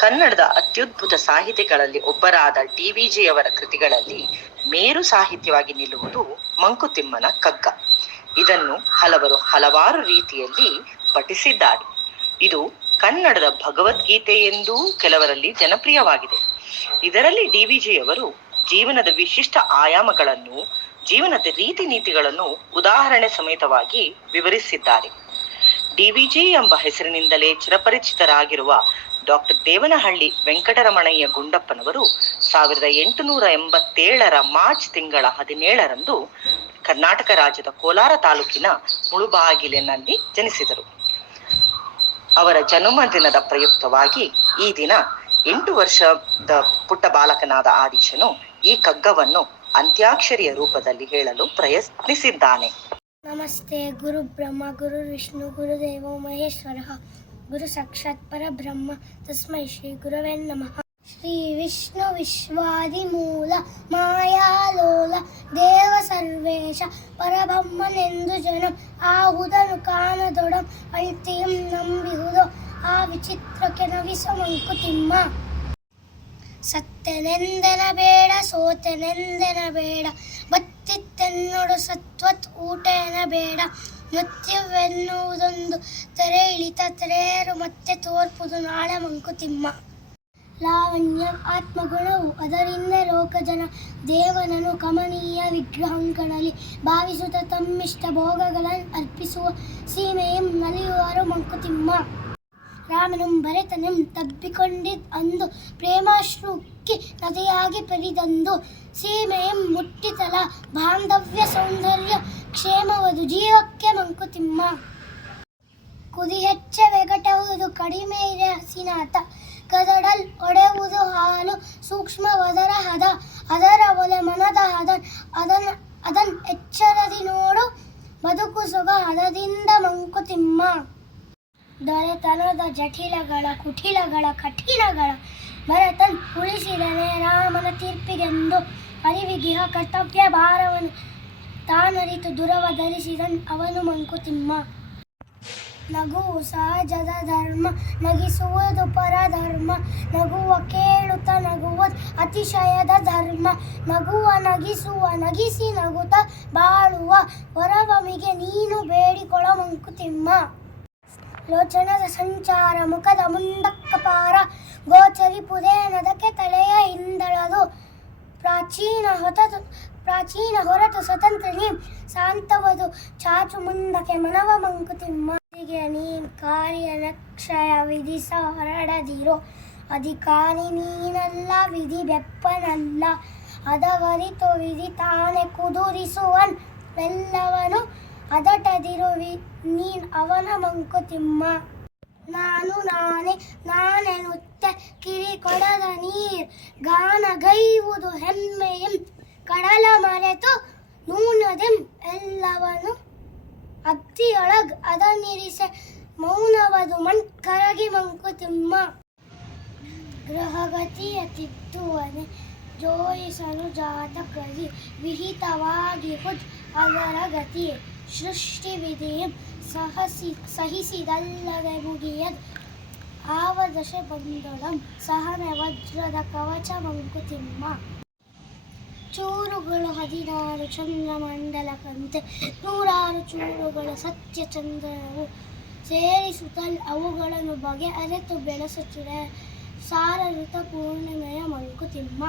ಕನ್ನಡದ ಅತ್ಯದ್ಭುತ ಸಾಹಿತಿಗಳಲ್ಲಿ ಒಬ್ಬರಾದ D V ಜಿಯವರ ಕೃತಿಗಳಲ್ಲಿ ಮೇರು ಸಾಹಿತ್ಯವಾಗಿ ನಿಲ್ಲುವುದು ಮಂಕುತಿಮ್ಮನ ಕಗ್ಗ. ಇದನ್ನು ಹಲವರು ಹಲವಾರು ರೀತಿಯಲ್ಲಿ ಪಠಿಸಿದ್ದಾರೆ. ಇದು ಕನ್ನಡದ ಭಗವದ್ಗೀತೆ ಎಂದೂ ಕೆಲವರಲ್ಲಿ ಜನಪ್ರಿಯವಾಗಿದೆ. ಇದರಲ್ಲಿ ಡಿ ವಿ ಜಿಯವರು ಜೀವನದ ವಿಶಿಷ್ಟ ಆಯಾಮಗಳನ್ನು, ಜೀವನದ ರೀತಿ ನೀತಿಗಳನ್ನು ಉದಾಹರಣೆ ಸಮೇತವಾಗಿ ವಿವರಿಸಿದ್ದಾರೆ. ಡಿವಿಜಿ ಎಂಬ ಹೆಸರಿನಿಂದಲೇ ಚಿರಪರಿಚಿತರಾಗಿರುವ ಡಾಕ್ಟರ್ ದೇವನಹಳ್ಳಿ ವೆಂಕಟರಮಣಯ್ಯ ಗುಂಡಪ್ಪನವರು ಸಾವಿರದ ಎಂಟುನೂರ ಎಂಬತ್ತೇಳರ ಮಾರ್ಚ್ ತಿಂಗಳ ಹದಿನೇಳರಂದು ಕರ್ನಾಟಕ ರಾಜ್ಯದ ಕೋಲಾರ ತಾಲೂಕಿನ ಮುಳುಬಾಗಿಲಿನಲ್ಲಿ ಜನಿಸಿದರು. ಅವರ ಜನ್ಮದಿನದ ಪ್ರಯುಕ್ತವಾಗಿ ಈ ದಿನ ಎಂಟು ವರ್ಷದ ಪುಟ್ಟ ಬಾಲಕನಾದ ಆದೀಶನು ಈ ಕಗ್ಗವನ್ನು ಅಂತ್ಯಾಕ್ಷರಿಯ ರೂಪದಲ್ಲಿ ಹೇಳಲು ಪ್ರಯತ್ನಿಸಿದ್ದಾನೆ. ನಮಸ್ತೆ, ಗುರು ಬ್ರಹ್ಮ, ಗುರು ವಿಷ್ಣು ಗುರುದೇವ ಮಹೇಶ್ವರ, ಗುರು ಸಾಕ್ಷಾತ್ ಪರಬ್ರಹ್ಮ ತಸ್ಮೈ ಶ್ರೀ ಗುರವೇ ನಮಃ. ಶ್ರೀ ವಿಷ್ಣು ವಿಶ್ವಾದಿ ಮೂಲ ಮಾಯಾಲೋಲ ದೇವ ಸರ್ವೇಶ ಪರಬ್ರಹ್ಮನೆಂದು ಜನ ಆಹುದನು ಕಾಣದೊಡಂ ಅಳ್ತಿಯಂ ನಂಬಿಹುದು ಆ ವಿಚಿತ್ರಕ್ಕೆ ನಗಿಸ ಮಂಕುತಿಮ್ಮ ಸತ್ಯನೆಂದನ ಬೇಡ, ಸೋತೆನೆಂದನ ಬೇಡ ಬತ್ತಿತ್ತೆನ್ನೊಡು ಸತ್ವತ್ ಊಟ ಬೇಡ. ನೃತ್ಯವೆನ್ನುವುದೊಂದು ತೆರೆ ಇಳಿತ, ತೆರೆಯರು ಮತ್ತೆ ತೋರ್ಪುದು ನಾಳೆ ಮಂಕುತಿಮ್ಮ ಲಾವಣ್ಯ ಆತ್ಮಗುಣವು ಅದರಿಂದ ಲೋಕಜನ ದೇವನನು ಕಮನೀಯ ವಿಗ್ರಹಗಳಲ್ಲಿ ಭಾವಿಸುತ್ತ ತಮ್ಮಿಷ್ಟ ಭೋಗಗಳನ್ನು ಅರ್ಪಿಸುವ ಸೀಮೆಯಂ ನಲಿಯುವರು ಮಂಕುತಿಮ್ಮ ರಾಮನು ಭರತನಂ ತಬ್ಬಿಕೊಂಡಿದ್ ಅಂದು ಪ್ರೇಮಾಶ್ರುಕ್ಕಿ ನದಿಯಾಗಿ ಪರಿದಂದು ಸೀಮೆಯಂ ಮುಟ್ಟಿತಲ ಬಾಂಧವ್ಯ ಸೌಂದರ್ಯ ಕ್ಷೇಮವದು ಜೀವಕ್ಕೆ ಮಂಕುತಿಮ್ಮ. ಕುದಿ ಹೆಚ್ಚ ವೆಗಟವುದು ಕಡಿಮೆ ಹಸಿನಾತ ಕದಡಲ್ ಒಡೆಯುವುದು ಹಾಲು ಸೂಕ್ಷ್ಮವದರ ಹದ, ಅದರ ಒಲೆ ಮನದ ಹದ ಅದನ್ ಅದನ್ ಎಚ್ಚರದಿ ನೋಡು ಬದುಕು ಸೊಗ ಹದದಿಂದ ಮಂಕುತಿಮ್ಮ. ದೊರೆತನದ ಜಟಿಲಗಳ ಕುಟಿಲಗಳ ಕಠಿಣಗಳ ಭರತನ್ ಉಳಿಸಿದನೆ ರಾಮನ ತೀರ್ಪಿಗೆಂದು ಅರಿವಿಗಿಹ ಕರ್ತವ್ಯ ಭಾರವನ್ನು ತಾನರಿತು ದುರವ ಧರಿಸಿದನ್ ಅವನು ಮಂಕುತಿಮ್ಮ ನಗು ಸಹಜದ ಧರ್ಮ, ನಗಿಸುವುದು ಪರಧರ್ಮ, ನಗುವ ಕೇಳುತ್ತ ನಗುವ ಅತಿಶಯದ ಧರ್ಮ, ನಗುವ ನಗಿಸುವ ನಗಿಸಿ ನಗುತ್ತ ಬಾಳುವ ಹೊರವಮಿಗೆ ನೀನು ಬೇಡಿಕೊಳ ಮಂಕುತಿಮ್ಮ ಲೋಚನದ ಸಂಚಾರ, ಮುಖದ ಮುಂದಕ್ಕ ಪಾರ ನದಕ್ಕೆ ತಲೆಯ ಹಿಂದಳದು. ಪ್ರಾಚೀನ ಹೊತದು, ಪ್ರಾಚೀನ ಹೊರತು ಸ್ವತಂತ್ರ ನೀಂ ಶಾಂತವದು. ಚಾಚು ಮುಂದಕ್ಕೆ ಮನವ ಮಂಕುತಿಮ್ಮ ನೀನ್ ಕಾರ್ಯ ನಕ್ಷಯ ವಿಧಿಸ ಹೊರಡದಿರೋ. ಅಧಿಕಾರಿ ನೀನಲ್ಲ, ವಿಧಿ ಬೆಪ್ಪನಲ್ಲ. ಅದವರಿತು ವಿಧಿ ತಾನೆ ಕುದುರಿಸುವನ್ ಎಲ್ಲವನು ಅದಟದಿರು ವಿ ನೀನ್ ಅವನ ಮಂಕುತಿಮ್ಮ ನಾನು ನಾನೇ ನಾನೆನುತ್ತೆ ಕಿರಿ ಕೊಡದ ನೀರ್. ಗಾನಗೈವುದು ಹೆಮ್ಮೆಯಂ. ಕಡಲ ಮರೆತು ನೂನದೆಂ ಎಲ್ಲವನು. ಅಗ್ದಿಯೊಳಗ್ ಅದನಿರಿಸೆ ಮೌನವದು ಮಣ್ ಕರಗಿ ಮಂಕುತಿಮ್ಮ ಗ್ರಹಗತಿಯ ತಿದ್ದುವನೆ ಜೋಯಿಸಲು ಜಾತಕರಿ ವಿಹಿತವಾಗಿ ಹುದ್ ಅವರ ಗತಿ ಸೃಷ್ಟಿ ವಿಧಿಯಂ ಸಹಸಿ ಸಹಿಸಿದಲ್ಲದೆ ಮುಗಿಯದ್ ಆವದಶ ಬಂದೊಳಂ ಸಹನೆ ವಜ್ರದ ಕವಚ ಮಂಕುತಿಮ್ಮ ಚೂರುಗಳು ಹದಿನಾರು ಚಂದ್ರಮಂಡಲಕ್ಕಂತೆ ನೂರಾರು ಚೂರುಗಳ ಸತ್ಯ ಚಂದ್ರವು ಸೇರಿಸುತ್ತಲ್ ಅವುಗಳನ್ನು ಬಗೆ ಅರೆತು ಬೆಳೆಸುತ್ತಿದೆ ಸಾರಋತ ಪೂರ್ಣಿಮೆಯ ಮಂಕುತಿಮ್ಮ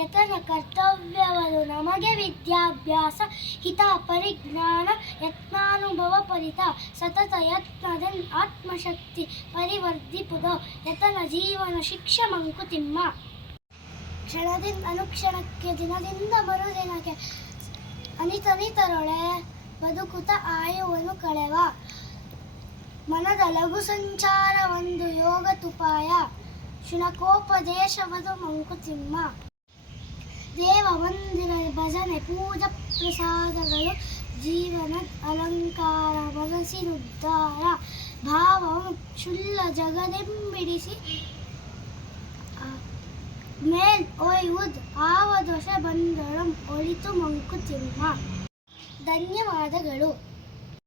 ಯತನ ಕರ್ತವ್ಯವದು ನಮಗೆ ವಿದ್ಯಾಭ್ಯಾಸ, ಹಿತ, ಪರಿಜ್ಞಾನ, ಯತ್ನಾನುಭವ ಪರಿತ ಸತತ ಯತ್ನದ ಆತ್ಮಶಕ್ತಿ ಪರಿವರ್ಧಿಪುದ, ಯತನ ಜೀವನ ಶಿಕ್ಷ ಮಂಕುತಿಮ್ಮ ಕ್ಷಣದಿಂದ ಅನುಕ್ಷಣಕ್ಕೆ, ದಿನದಿಂದ ಮರುದಿನಕ್ಕೆ ಅನಿತನಿತರೊಳೆ ಬದುಕುತ ಆಯುವನು ಕಳೆವ. ಮನದ ಲಘು ಸಂಚಾರ ಒಂದು ಯೋಗ ತುಪಾಯ, ಶುನಕೋಪದೇಶವದು ಮಂಕುತಿಮ್ಮ ದೇವ ಮಂದಿರ ಭಜನೆ, ಪೂಜಾ ಪ್ರಸಾದಗಳು, ಜೀವನ ಅಲಂಕಾರ ಮನಸ್ಸಿನುದ್ಧಾರ ಭಾವವು ಶುಲ್ಲ ಜಗದೆಂಬಿಡಿಸಿ ಮೇಲ್ ಒಯ್ಯುವುದು ಆವ ದೋಷ ಬಂದೊಳಂ ಒಳಿತು ಮಂಕುತಿಮ್ಮ. ಧನ್ಯವಾದಗಳು.